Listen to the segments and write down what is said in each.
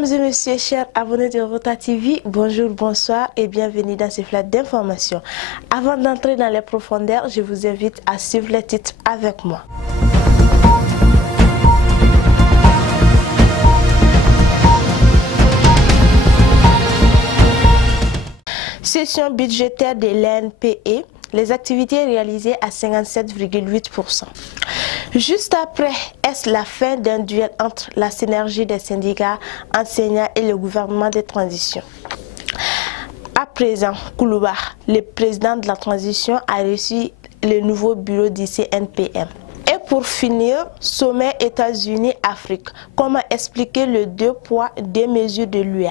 Mesdames et messieurs, chers abonnés de Rota TV, bonjour, bonsoir et bienvenue dans ce flash d'informations. Avant d'entrer dans les profondeurs, je vous invite à suivre les titres avec moi. Session budgétaire de l'ANPE, les activités réalisées à 57,8%. Juste après, est-ce la fin d'un duel entre la synergie des syndicats enseignants et le gouvernement de transition? À présent, Koulouba, le président de la transition, a reçu le nouveau bureau du CNPM. Et pour finir, sommet États-Unis-Afrique. Comment expliquer le 2 poids, 2 mesures de l'UA?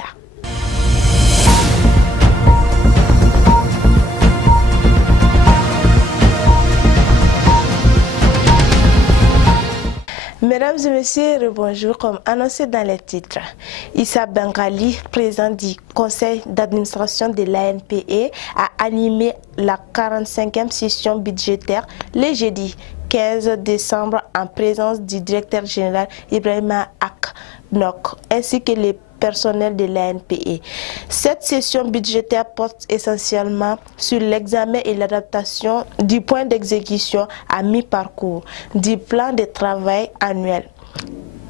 Mesdames et messieurs, bonjour. Comme annoncé dans les titres, Issa Bengali, président du conseil d'administration de l'ANPE, a animé la 45e session budgétaire le jeudi 15 décembre en présence du directeur général Ibrahima Aknok ainsi que les personnels de l'ANPE. Cette session budgétaire porte essentiellement sur l'examen et l'adaptation du point d'exécution à mi-parcours du plan de travail annuel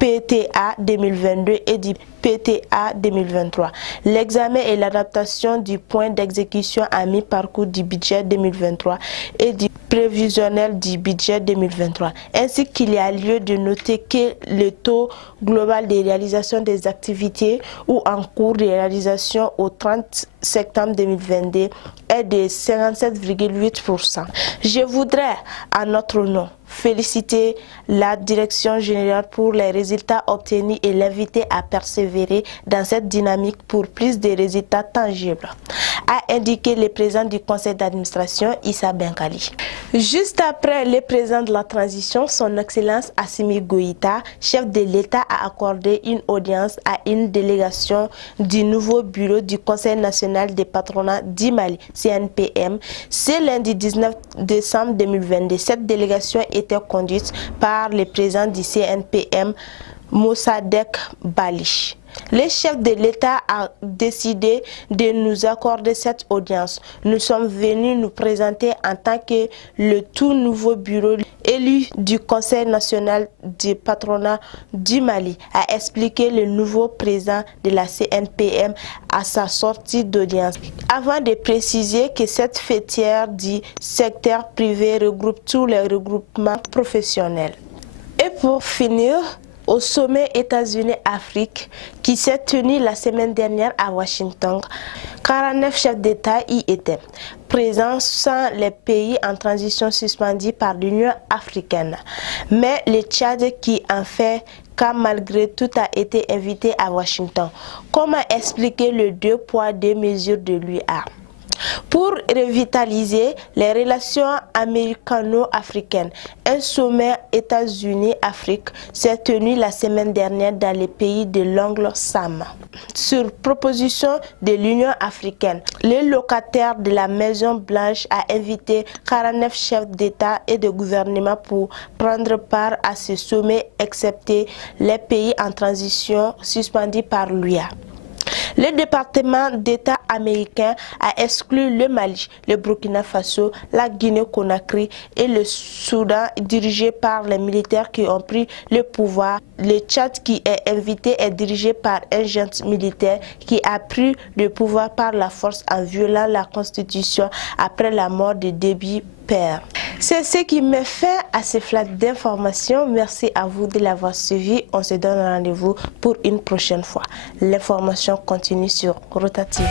PTA 2022 et du PTA 2023. L'examen et l'adaptation du point d'exécution à mi-parcours du budget 2023 et du prévisionnel du budget 2023. Ainsi qu'il y a lieu de noter que le taux global de réalisation des activités ou en cours de réalisation au 30 septembre 2022 est de 57,8%. Je voudrais, à notre nom, féliciter la Direction générale pour les résultats obtenus et l'inviter à persévérer dans cette dynamique pour plus de résultats tangibles, a indiqué le président du conseil d'administration, Issa Bengali. Juste après le président de la transition, son Excellence Assimi Goïta, chef de l'État, a accordé une audience à une délégation du nouveau bureau du Conseil national des patronats du Mali, CNPM. Ce lundi 19 décembre 2022, cette délégation était conduite par le président du CNPM, Mossadegh Bali. Le chef de l'État a décidé de nous accorder cette audience. Nous sommes venus nous présenter en tant que le tout nouveau bureau élu du Conseil national du patronat du Mali, a expliqué le nouveau président de la CNPM à sa sortie d'audience. Avant de préciser que cette fêtière du secteur privé regroupe tous les regroupements professionnels. Et pour finir, au sommet États-Unis-Afrique qui s'est tenu la semaine dernière à Washington, 49 chefs d'État y étaient présents sans les pays en transition suspendus par l'Union africaine. Mais le Tchad qui en fait cas malgré tout a été invité à Washington. Comment expliquer le 2 poids 2 mesures de l'UA? Pour revitaliser les relations américano-africaines, un sommet États-Unis-Afrique s'est tenu la semaine dernière dans les pays de l'ongle Sam. Sur proposition de l'Union africaine, le locataire de la Maison Blanche a invité 49 chefs d'État et de gouvernement pour prendre part à ce sommet, excepté les pays en transition suspendus par l'UA. Le département d'État américain a exclu le Mali, le Burkina Faso, la Guinée-Conakry et le Soudan dirigé par les militaires qui ont pris le pouvoir. Le Tchad qui est invité est dirigé par un junte militaire qui a pris le pouvoir par la force en violant la constitution après la mort de Déby Père. C'est ce qui met fin à ce flash d'informations. Merci à vous de l'avoir suivi. On se donne rendez-vous pour une prochaine fois. L'information continue sur Rota TV.